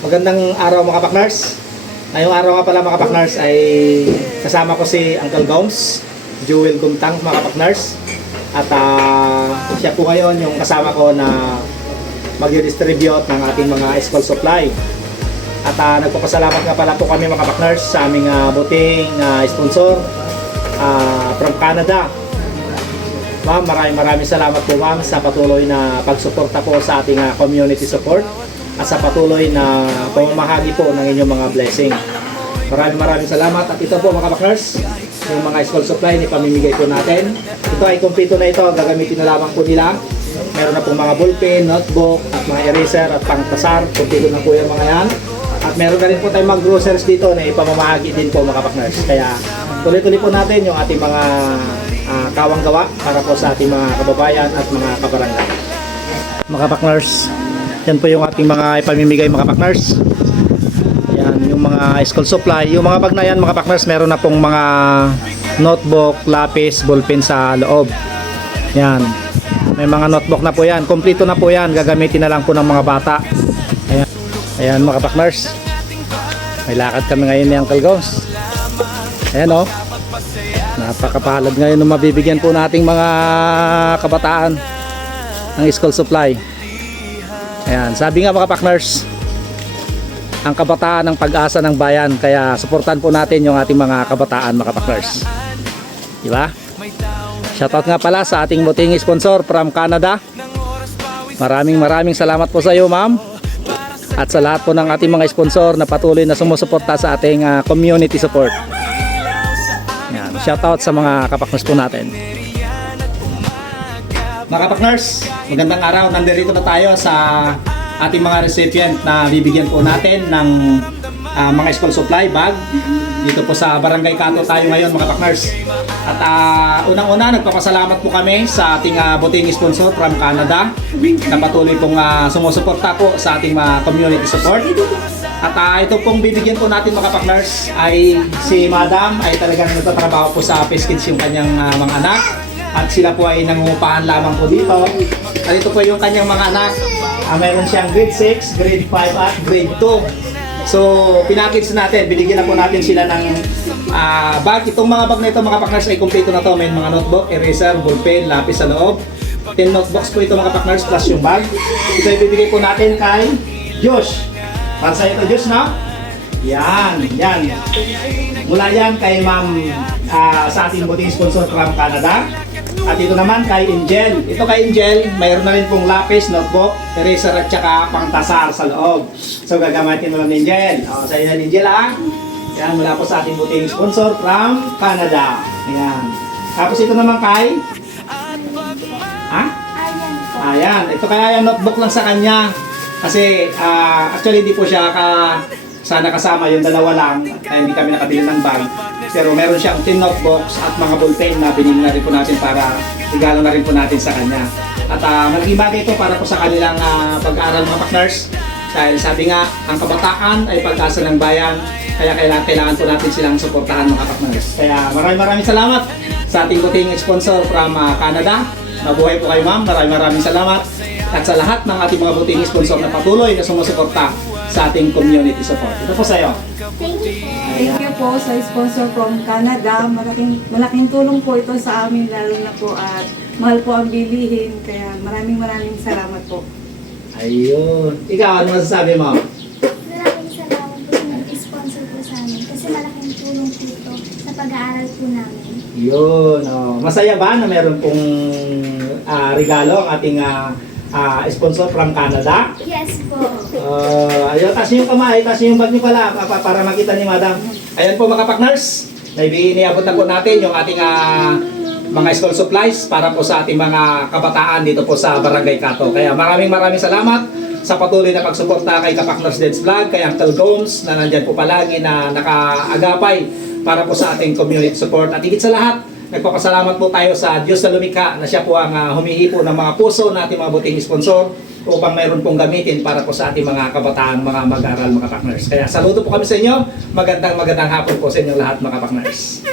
Magandang araw mga partners. Ngayong araw nga pala mga partners ay kasama ko si Uncle Gomes, Jewel Gumtang mga partners. At siya po ngayon yung kasama ko na mag-distribute ng ating mga school supply. At nagpapasalamat nga pala po kami mga partners sa aming buting sponsor from Canada. Ma'am, maraming salamat po ma'am sa patuloy na pagsuporta po sa ating community support at sa patuloy na pamamahagi po ng inyong mga blessing. Maraming salamat. At ito po mga partners, yung mga school supply ni pamimigay po natin. Ito ay kumpleto na ito, gagamitin na lamang po nila. Meron na po mga ballpen, notebook, at mga eraser at pangtasar. Kumpleto na po yung mga yan. At meron na rin po tayong mga groceries dito na ipamamahagi din po mga partners. Kaya tuloy-tuloy po natin yung ating mga kawang gawa para po sa ating mga kababayan at mga kabarangay. Mga partners, yan po yung ating mga ipamimigay mga partners. Yan yung mga school supply. Yung mga bag na yan mga partners, meron na pong mga notebook, lapis, ballpen sa loob. Yan. May mga notebook na po yan. Kompleto na po yan. Gagamitin na lang po ng mga bata. Ayan, ayan mga partners. May lakad kami ngayon ni Uncle Gomes. Ayan o. Napakapalad ngayon na mabibigyan po nating mga kabataan ng school supply. Ayan, sabi nga mga partners, ang kabataan ng pag-asa ng bayan, kaya suportan po natin yung ating mga kabataan mga partners. Diba? Shoutout nga pala sa ating buting sponsor from Canada. Maraming salamat po sa iyo ma'am. At sa lahat po ng ating mga sponsor na patuloy na sumusuporta sa ating community support. Ayan, shoutout sa mga kapakners po natin. Mga partners, magandang araw. Nandito na tayo sa ating mga recipient na bibigyan po natin ng mga school supply bag. Dito po sa Barangay Kato tayo ngayon mga partners. At unang-una, nagpapasalamat po kami sa ating buting sponsor from Canada na patuloy pong sumusuporta po sa ating community support. At ito pong bibigyan po natin mga partners ay si Madam ay talagang nagtatrabaho po sa Fish Kids yung kanyang mga anak. At sila po ay nangungupahan lamang po dito. At ito po yung kanyang mga anak. Meron siyang grade 6, grade 5 at grade 2. So, pinackage natin. Binigyan na po natin sila ng bag. Itong mga bag na ito mga partners ay kumpleto na to. May mga notebook, eraser, ballpen, lapis sa loob. 10 notebooks po ito mga partners plus yung bag. Ito ay bibigay po natin kay Josh. Para sa ito Josh na? Yan. Mula yan kay ma'am sa ating buting sponsor from Canada. At ito naman kay Angel. Ito kay Angel, mayroon na rin pong lapis, notebook, eraser at saka pangtasar sa loob. So gagamitin mo lang ni Angel. Sa iyo na Angel Yan, mula po sa ating buting sponsor from Canada. Ayan. Tapos ito naman kay Ayan. Ito kaya yung notebook lang sa kanya. Kasi actually hindi po siya sana kasama yung dalawa lang. Hindi kami nakabili ng bag. Pero meron siyang 10 notebooks at mga ballpen na binili na rin po natin para regalo na rin po natin sa kanya. At malaking bagay ito para po sa kanilang pag-aaral mga partners. Dahil sabi nga, ang kabataan ay pag-asa ng bayan. Kaya kailangan po natin silang suportahan mga partners. Kaya maraming salamat sa ating buting sponsor from Canada. Mabuhay po kayo ma'am. Maraming salamat. At sa lahat ng ating mga buting sponsor na patuloy na sumusuporta sa ating community support. Ito po sa iyo. Thank you po sa sponsor from Canada. Malaking tulong po ito sa amin, lalo na po at mahal po ang bilihin. Kaya maraming salamat po. Ayun. Ikaw, ano masasabi mo? Maraming salamat po sa nag-sponsor po sa amin kasi malaking tulong po ito sa pag-aaral po namin. Yun. Masaya ba na meron pong regalo ang ating sponsor from Canada? Yes po. Ayun, taas niyo yung kamay, taas niyo yung bag niyo pala para makita ni Madam. Ayan po mga partners, iniabot na po natin yung ating mga school supplies para po sa ating mga kabataan dito po sa Barangay Kato. Kaya maraming salamat sa patuloy na pagsuporta kay Kapakners Dance Vlog, kay Uncle Gomes na nandyan po palagi na nakaagapay para po sa ating community support. At higit sa lahat, nagpapasalamat po tayo sa Diyos na lumikha na siya po ang humihipo ng mga puso na ating mga buting sponsor upang mayroon pong gamitin para po sa ating mga kabataan, mga mag-aaral, mga partners. Kaya saludo po kami sa inyo. Magandang hapon po sa inyong lahat mga partners.